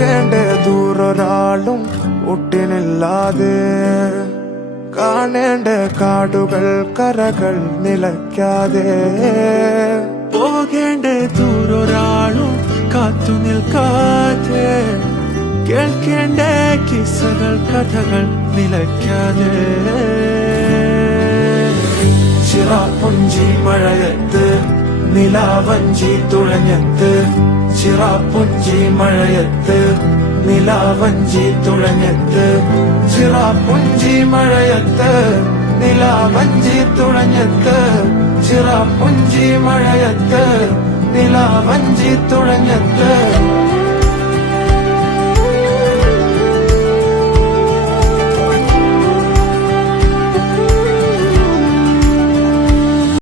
പോകേണ്ട ദൂരൊരാളും ഒട്ടിനില്ലാതെ കാണേണ്ട കാടുകൾ കരകൾ നിലയ്ക്കാതെ പോകേണ്ട ദൂരൊരാളും കാത്തു നിൽക്കാതെ കേൾക്കേണ്ട കിസ്സകൾ കഥകൾ നിലയ്ക്കാതെ ചിറാപ്പുഞ്ചി മഴയത്ത് നിലാവഞ്ചി തുഴഞ്ഞത്ത് ചിറാപ്പുഞ്ചി മഴയത്ത് നിലാവഞ്ചി തുഴഞ്ഞത്ത് ചിറാപ്പുഞ്ചി മഴയത്ത് നിലാവഞ്ചി തുഴഞ്ഞത്ത് ചിറാപ്പുഞ്ചി മഴയത്ത് നിലാവഞ്ചി തുഴഞ്ഞത്ത്